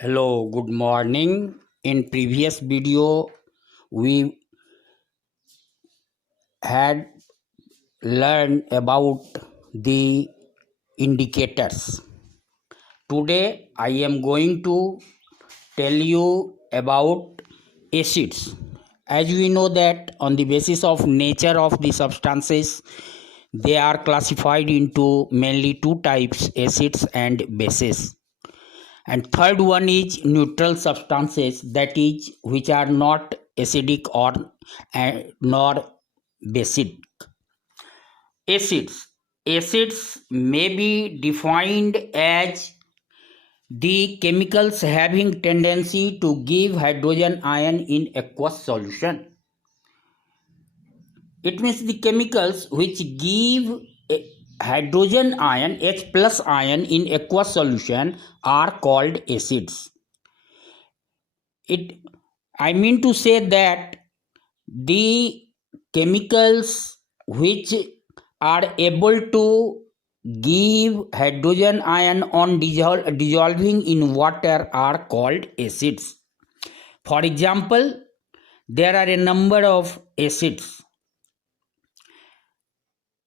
Hello, good morning. In previous video, we had learned about the indicators. Today, I am going to tell you about acids. As we know that on the basis of nature of the substances, they are classified into mainly two types, acids and bases. And third one is neutral substances, that is which are not acidic or nor basic. Acids may be defined as the chemicals having tendency to give hydrogen ion in aqueous solution. It means the chemicals which give hydrogen ion, H plus ion in aqueous solution are called acids. I mean to say that the chemicals which are able to give hydrogen ion on dissolving in water are called acids. For example, there are a number of acids: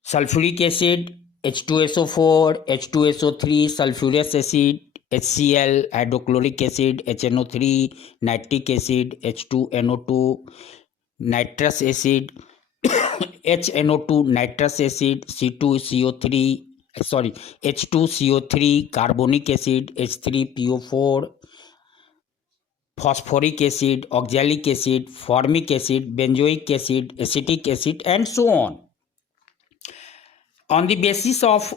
sulfuric acid, H2SO4, H2SO3, sulfurous acid, HCl, hydrochloric acid, HNO3, nitric acid, H2NO2, nitrous acid, HNO2 nitrous acid, H2CO3, carbonic acid, H3PO4, phosphoric acid, oxalic acid, formic acid, benzoic acid, acetic acid, and so on. On the basis of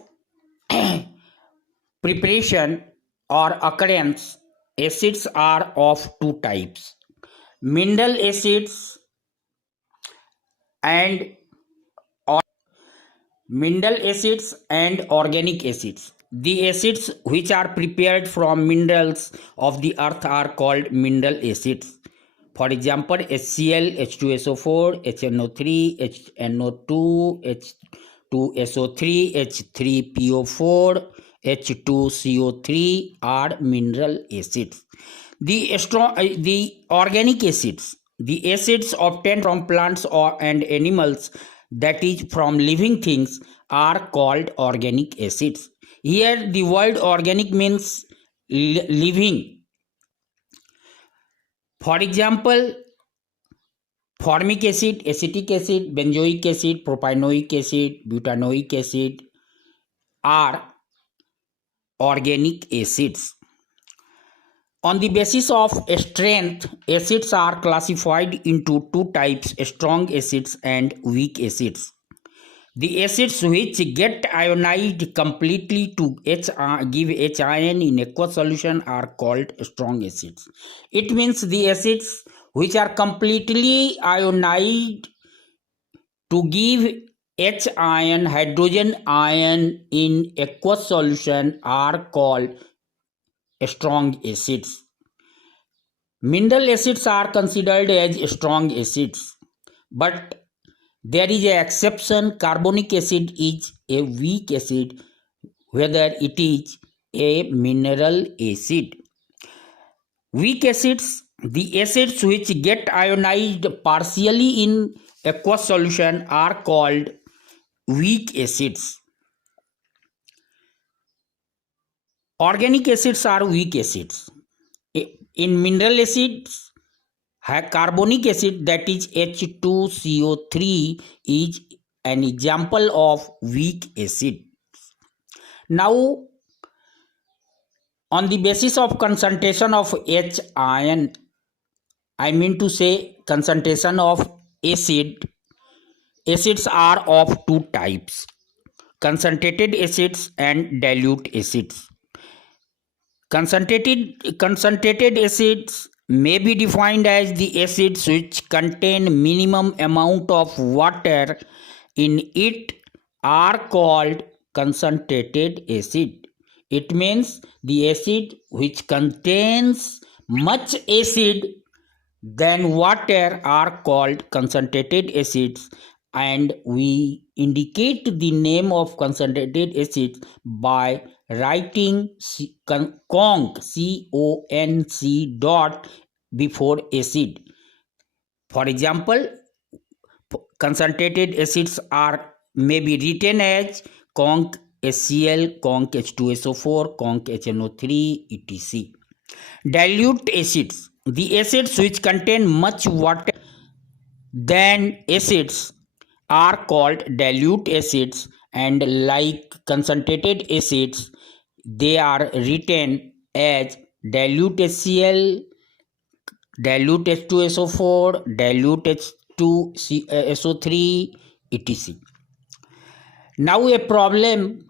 preparation or occurrence, acids are of two types: mineral acids and organic acids. The acids which are prepared from minerals of the earth are called mineral acids. For example, HCl, H2SO4, HNO3, HNO2, H2SO3, H3PO4, H2CO3 are mineral acids. The organic acids, the acids obtained from plants and animals, that is from living things, are called organic acids. Here the word organic means living. For example, formic acid, acetic acid, benzoic acid, propanoic acid, butanoic acid are organic acids. On the basis of strength, acids are classified into two types: strong acids and weak acids. The acids which get ionized completely to give H ion in aqueous solution are called strong acids. It means the acids which are completely ionized to give H ion, hydrogen ion in aqueous solution are called strong acids. Mineral acids are considered as strong acids, but there is an exception. Carbonic acid is a weak acid, whether it is a mineral acid. Weak acids, the acids which get ionized partially in aqueous solution, are called weak acids. Organic acids are weak acids. In mineral acids, carbonic acid, that is H2CO3, is an example of weak acid. Now, on the basis of concentration of H ion, I mean to say concentration of acids are of two types: concentrated acids and dilute acids. Concentrated acids may be defined as the acids which contain minimum amount of water in it are called concentrated acid. It means the acid which contains much acid than water are called concentrated acids, and we indicate the name of concentrated acids by writing conc, C-O-N-C dot before acid. For example, concentrated acids may be written as conc HCl, conc H2SO4, conc HNO3, etc. Dilute acids. The acids which contain much water than acids are called dilute acids, and like concentrated acids, they are written as dilute HCl, dilute H2SO4, dilute H2SO3, etc. Now a problem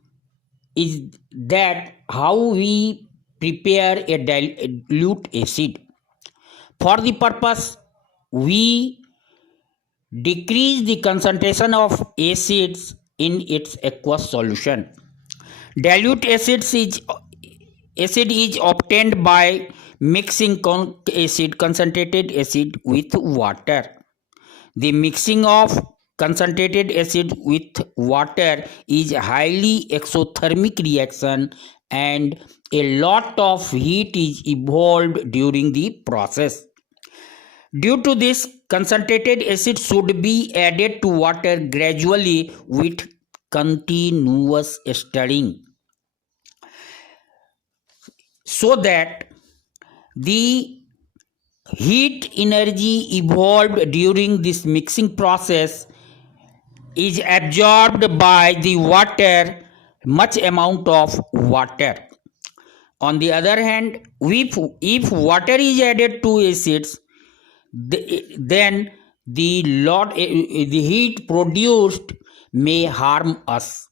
is that how we prepare a dilute acid. For the purpose, we decrease the concentration of acids in its aqueous solution. Dilute acid is obtained by mixing concentrated acid with water. The mixing of concentrated acid with water is highly exothermic reaction, and a lot of heat is evolved during the process. Due to this, concentrated acid should be added to water gradually with continuous stirring, so that the heat energy evolved during this mixing process is absorbed by the water, much amount of water. On the other hand, if water is added to acids, then the heat produced may harm us.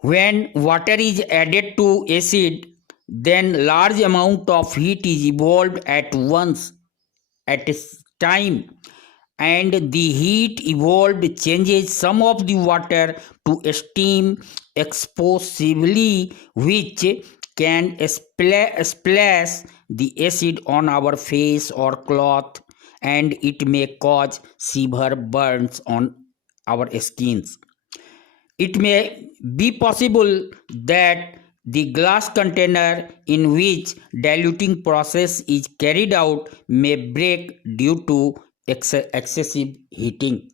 When water is added to acid, then large amount of heat is evolved at once at a time, and the heat evolved changes some of the water to steam explosively, which can splash the acid on our face or cloth, and it may cause severe burns on our skins. It may be possible that the glass container in which diluting process is carried out may break due to excessive heating.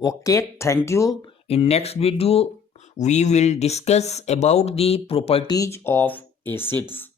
Okay, thank you. In next video we will discuss about the properties of acids.